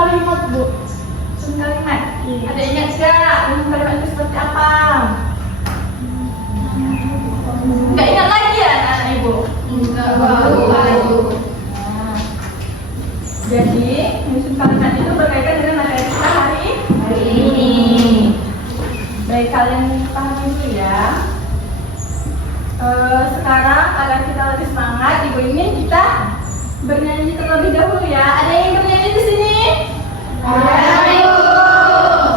kalimat, Bu. Susun kalimat. Iya. Ada ingat nggak susun kalimat itu seperti apa? Nggak ingat lagi ya anak ibu? Enggak, Bu. Nah, jadi menyusun kalimat itu berkaitan dengan materi kita hari ini. Baik, kalian pahami dulu ya. Sekarang agar kita lebih semangat, ibu ingin kita bernyanyi terlebih dahulu ya. Ada yang bernyanyi di sini? Ada, Bu.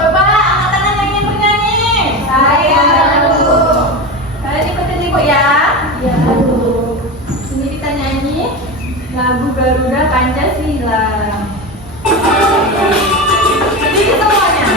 Coba angkat tangan yang ingin bernyanyi. Saya, Bu. Kalian ikutin ibu ya. Ya, Bu. Sini kita nyanyi lagu Garuda Pancasila. Jadi semuanya.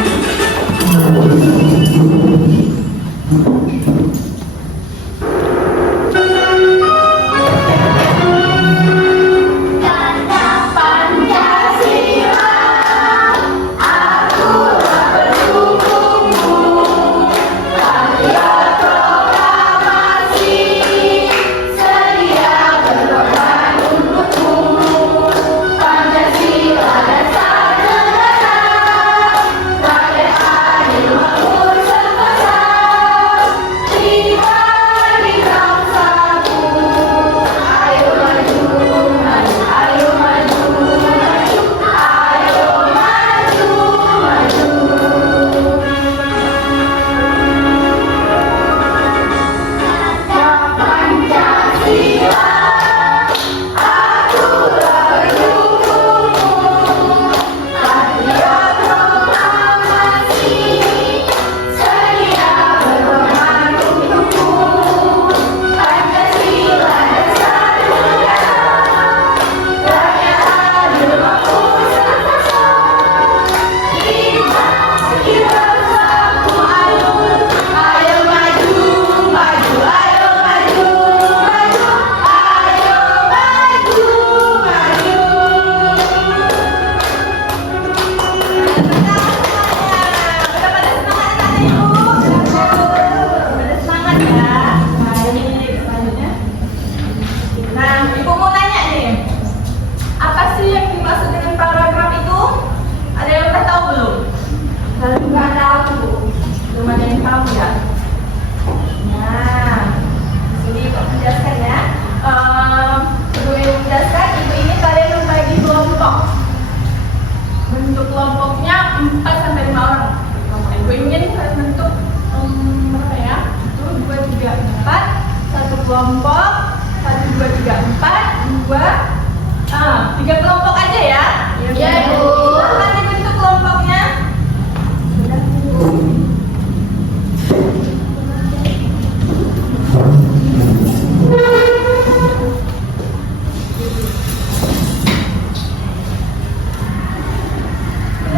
Kelompok 1, 2, 3, 4, 2, 3 kelompok aja ya. Iya, Bu. Silahkan dibentuk kelompoknya. Sudah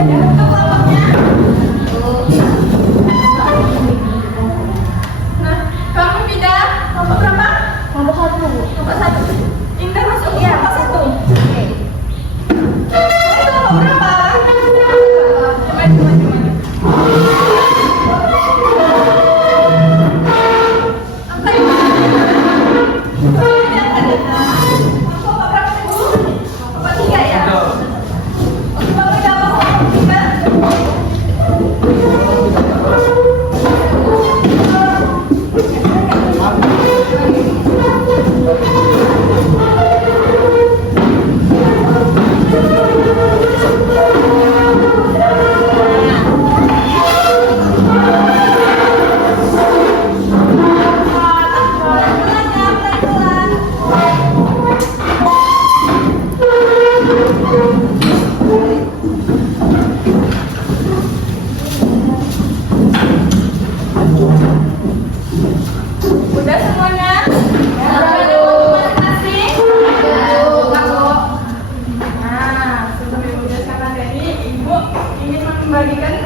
dibentuk kelompoknya. Nah, kamu pindah kelompok berapa? Kelompok 1, Bu. Kelompok 1. Indah masuk kelompok 1. Oke. Kelompok berapa? Coba. Angkat. Kelompok berapa, Bu? Kelompok 3 ya? Kelompok berapa? Kelompok 3? Udah semuanya? Masing-masing? Nah, sebelum Ibu jelaskan materi, Ibu ingin membagikan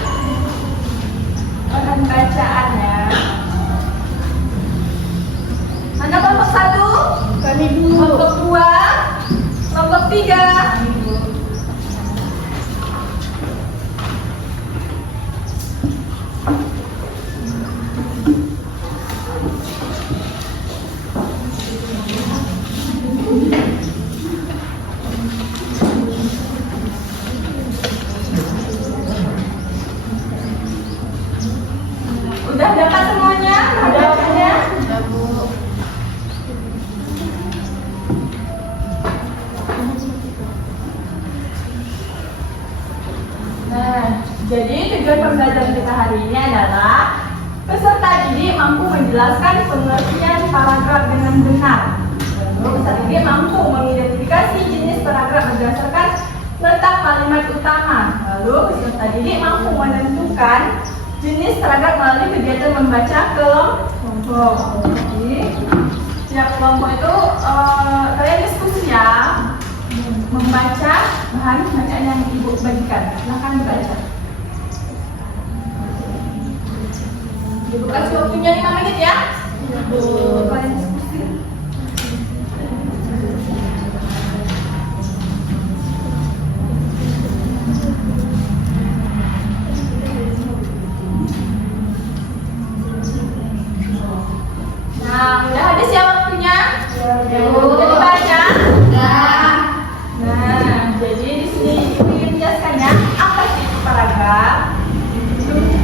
bahan bacaan ya. Mana kelompok 1? Kami dulu. Kelompok 2? Kelompok 3? mampu menjelaskan pengertian paragraf dengan benar. Lalu peserta didik mampu mengidentifikasi jenis paragraf berdasarkan letak kalimat utama. Lalu peserta didik mampu menentukan jenis paragraf melalui kegiatan membaca kelompok. Jadi setiap kelompok itu kalian diskusi ya, membaca bahan bacaan yang ibu bagikan. Silahkan dibaca. Ibu kasih waktunya 5 menit ya. Kalian diskusi. Nah, udah habis ya waktunya? Udah dibaca? Nah, jadi di sini ibu ingin menjelaskannya apa sih itu paragraf?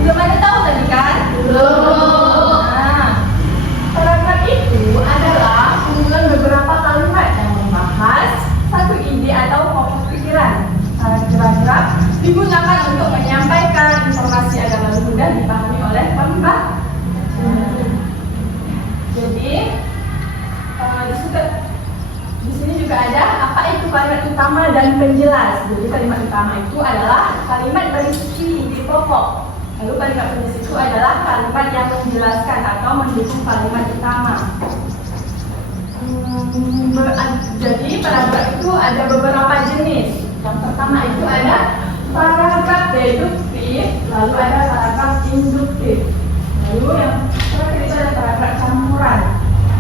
Belum ada tahu tadi kan? Belum. Nah, paragraf itu adalah kumpulan beberapa kalimat yang membahas satu ide atau pokok pikiran. Paragraf digunakan untuk menyampaikan informasi agar lebih mudah dipahami oleh pembaca. Jadi di sini juga ada apa itu kalimat utama dan penjelas. Jadi kalimat utama itu adalah kalimat berisi ide pokok. Lalu kalimat penjelas itu adalah kalimat yang menjelaskan atau mendukung kalimat utama. Jadi paragraf itu ada beberapa jenis. Yang pertama itu ada paragraf deduktif, lalu ada paragraf induktif. Lalu yang terakhir itu ada paragraf campuran.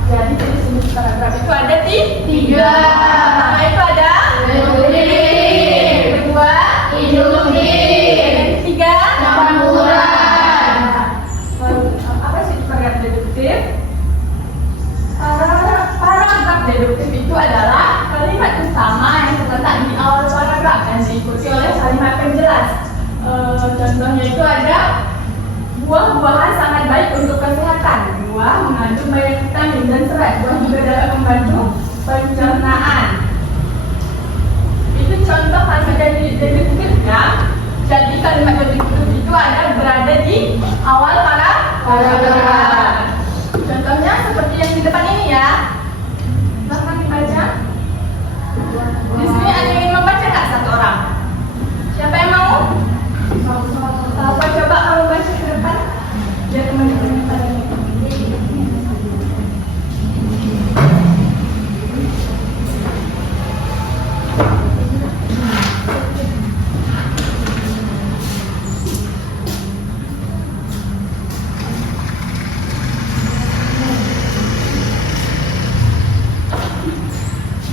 Jadi jenis paragraf itu ada 3. Pertama itu ada deduktif, kedua induktif, yang ketiga campuran. Apa sih paragraf deduktif? Paragraf deduktif itu adalah kalimat utama yang terletak di awal paragraf dan diikuti oleh kalimat penjelas. Contohnya itu ada buah-buahan sangat baik untuk kesehatan. Buah mengandung banyak vitamin dan serat. Buah juga dapat membantu pencernaan. Itu contoh kalimat deduktif ya. Jadi kalimat deduktif itu ada berada di awal paragraf. Contohnya seperti yang di depan ini ya. Silahkan dibaca. Di sini ada yang ingin membaca nggak satu orang? Siapa yang mau? Coba kamu baca ke depan. Biar teman-teman pada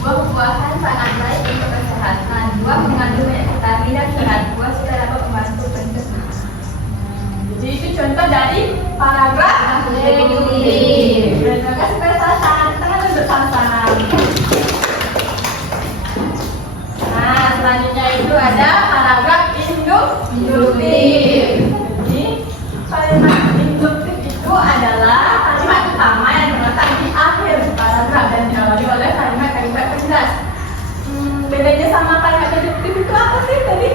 buah-buahan sangat baik untuk kesehatan. Buah mengandung banyak vitamin dan serat. Buah juga dapat membantu pencernaan. Jadi itu contoh dari paragraf deduktif. Terima kasih perasaan. Tangan untuk sama-sama. Nah, selanjutnya itu ada paragraf induktif. Jadi kalimat induktif itu adalah kalimat utama yang terletak di akhir paragraf dan diawali oleh kalimat-kalimat penjelas. Bedanya sama kalimat deduktif itu apa sih tadi?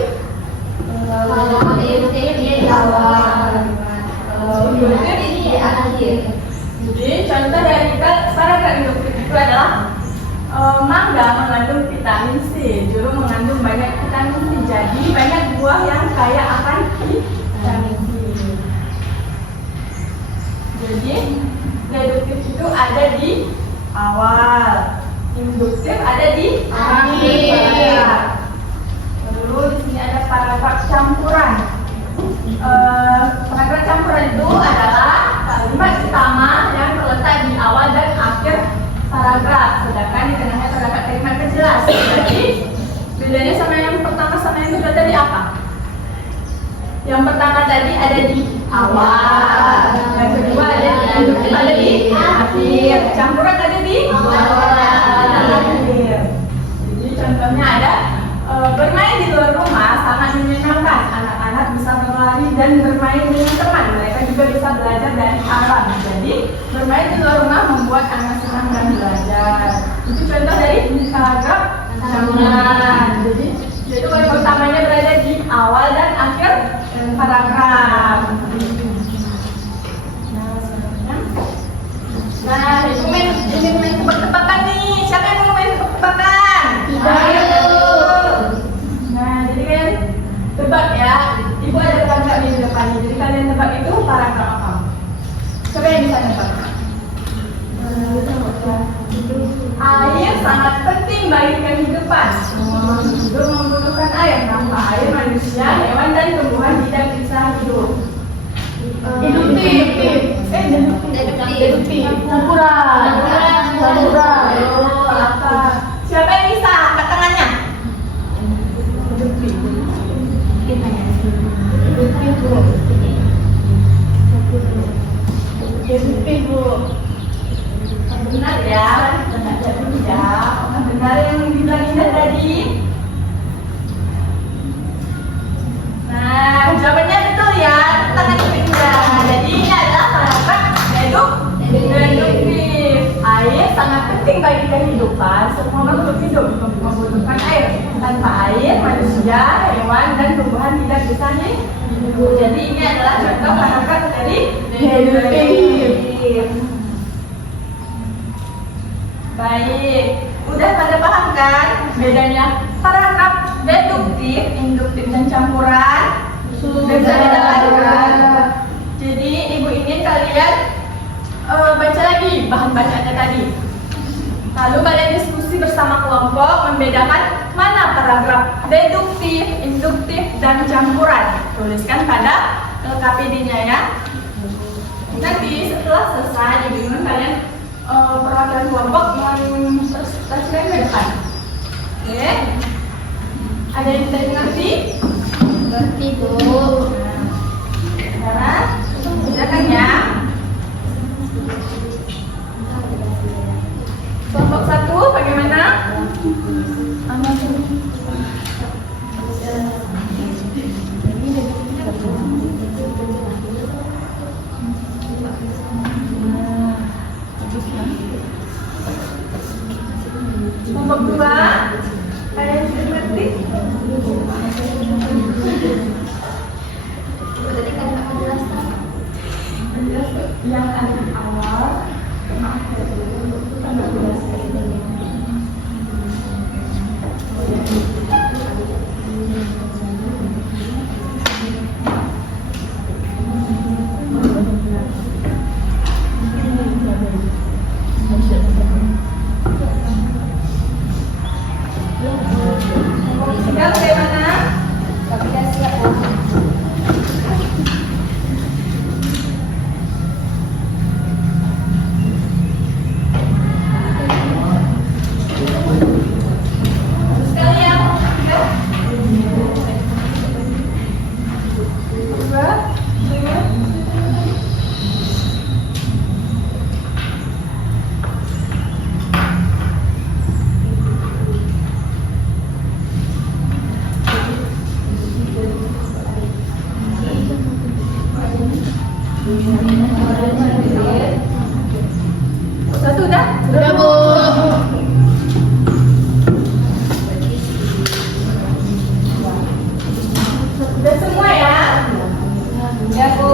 Kalau deduktif dia di awal, kalau induktif di akhir. Jadi contoh dari paragraf induktif itu adalah mangga mengandung vitamin C, jeruk mengandung banyak vitamin C. Jadi banyak buah yang kaya akan vitamin C. Jadi deduktif itu ada di awal, induktif ada di akhir. Lalu di sini ada paragraf campuran. Paragraf campuran itu adalah kalimat utama yang terletak di awal dan akhir paragraf, sedangkan di tengahnya terdapat kalimat penjelas. Jadi bedanya sama yang pertama sama yang kedua tadi apa? Yang pertama tadi ada di awal, yang kedua ada di akhir, campuran ada di awal dan akhir. Jadi contohnya ada bermain di luar rumah sangat menyenangkan. Anak-anak bisa berlari dan bermain dengan teman. Mereka juga bisa belajar dari alam. Jadi bermain di luar rumah membuat anak senang dan belajar. Itu contoh dari paragraf campuran. Jadi kalimat utamanya berada di awal dan akhir paragraf. Nah, selanjutnya penting bagi kehidupan. Semua makhluk hidup membutuhkan air. Tanpa air, manusia, hewan, dan tumbuhan tidak bisa hidup. Deduktif. Campuran. Apa? Siapa yang bisa? Angkat tangannya. Deduktif, Bu. Benar ya, benar ya. Benar yang dibilang Indah tadi. Nah, jawabannya betul ya. Tangan Indah. Jadi ini adalah paragraf deduktif. Air sangat penting bagi kehidupan. Semua makhluk hidup membutuhkan air. Tanpa air, manusia, hewan, dan tumbuhan tidak bisa hidup. Jadi ini adalah contoh paragraf dari deduktif. Baik, udah pada paham kan bedanya paragraf deduktif, induktif, dan campuran? Sudah kan? Jadi ibu ingin kalian baca lagi bahan bacaannya tadi. Lalu kalian diskusi bersama kelompok membedakan mana paragraf deduktif, induktif, dan campuran. Tuliskan pada KPD-nya ya. Nanti setelah selesai ibu ingin kalian perwakilan kelompok mempresentasikan ke depan. Oke. Ada yang tidak mengerti? Ngerti, Bu. Sekarang silakan ya. Kelompok 1 bagaimana? Kelompok 2 ada yang sudah mengerti? Tadi kan kamu jelaskan. Yang ada di awal, maaf ya, kan nggak jelas. Tinggal bagaimana? Tapi kan siap, Bu. Sekalian, ya. 2, 3. Satu udah? Udah, Bu. Udah semua ya? Ya, Bu.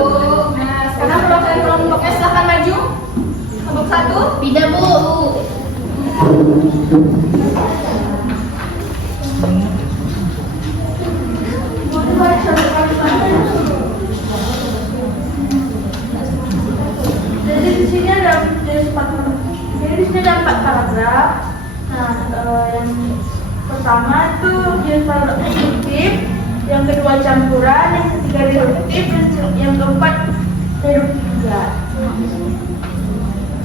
Nah, sekarang perwakilan kelompoknya silahkan maju. Kelompok 1. Pindah, Bu. Jadi di sini ada empat paragraf. Nah, yang pertama tuh jenis paragraf induktif, yang kedua campuran, yang ketiga deduktif, dan yang keempat deduktif juga.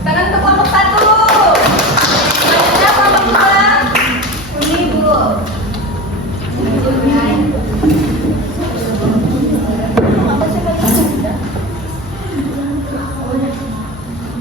Tangan untuk kelompok 1. Selanjutnya kelompok 2. Ini, Bu.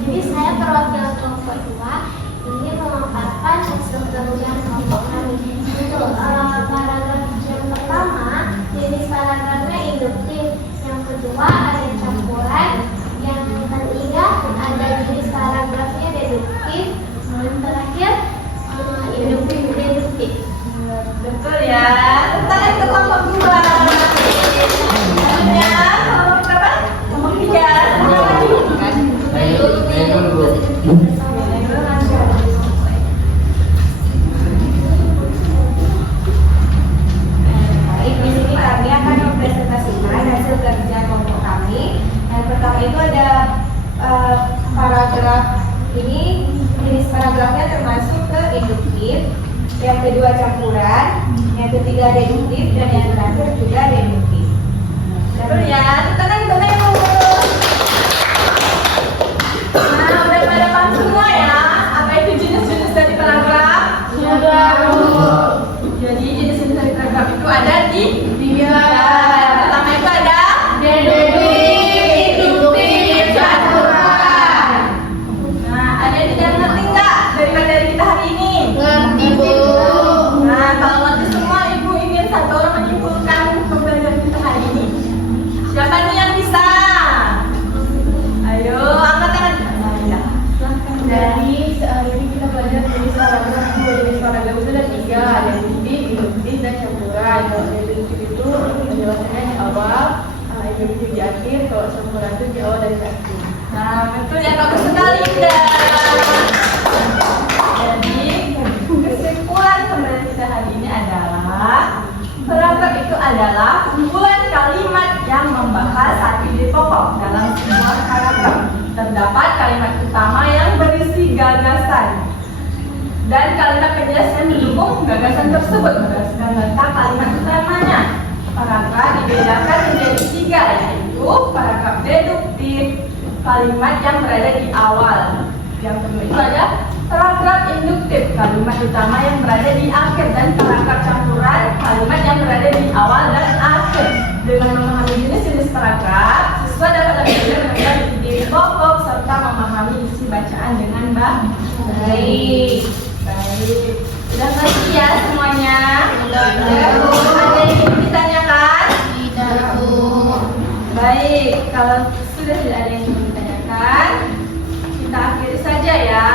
Jadi saya perwakilan kelompok 2 ingin memaparkan hasil kerjaan kelompok kami. Untuk paragraf yang pertama, jenis paragrafnya induktif. Yang kedua ada campuran. Yang ketiga ada jenis paragrafnya deduktif. Dan terakhir induktif. Betul ya. Tangan untuk kelompok 2. Selanjutnya kelompok berapa? Kelompok 3. Baik, di sini kami akan mempresentasikan hasil kerja kelompok kami. Yang pertama itu ada paragraf ini, jenis paragrafnya termasuk ke induktif. induktif, yang kedua campuran, yang ketiga deduktif, dan yang terakhir juga deduktif. Betul ya, tenang-tenang dulu. Nah, udah pada paham semua ya? Apa itu jenis-jenis dari paragraf? Sudah, Bu. Jadi jenis-jenis dari paragraf itu ada di Tiga. Yang pertama itu ada Deduktif, induktif, campuran. Nah, ada yang tidak ngerti nggak dari materi kita hari ini? Ngerti, Bu. Nah, kalau ngerti semua, Ibu ingin satu orang menyimpulkan pembelajaran kita hari ini. Siapa nih yang bisa? Ayo, angkat tangan. Nah, ya. Silahkan. Jadi hari ini kita belajar jenis paragraf. Jenis paragraf itu ada 3, deduktif, induktif, dan campuran. Kalau deduktif itu penjelasannya di awal, induktif di akhir, kalau campuran itu di awal dan di akhir. Nah, betul ya, bagus sekali, Indah. Jadi, kesimpulan pembelajaran kita hari ini adalah paragraf itu adalah kumpulan kalimat yang membahas satu ide pokok dalam semua paragraf. Terdapat kalimat utama yang berisi gagasan dan kalimat penjelasan mendukung gagasan tersebut berdasarkan letak kalimat utamanya. Paragraf dibedakan menjadi 3, yaitu paragraf deduktif, kalimat yang berada di awal. Yang kedua itu ada paragraf induktif, kalimat utama yang berada di akhir, dan paragraf campuran, kalimat yang berada di awal dan akhir. Dengan memahami jenis-jenis paragraf, siswa dapat lebih mudah mengenal ide pokok serta memahami isi bacaan dengan baik. Baik. Sudah ngerti ya semuanya? Sudah, Bu. Ada yang ingin ditanyakan? Tidak, Bu. Baik, kalau sudah tidak ada yang ingin ditanyakan, kita akhiri saja ya.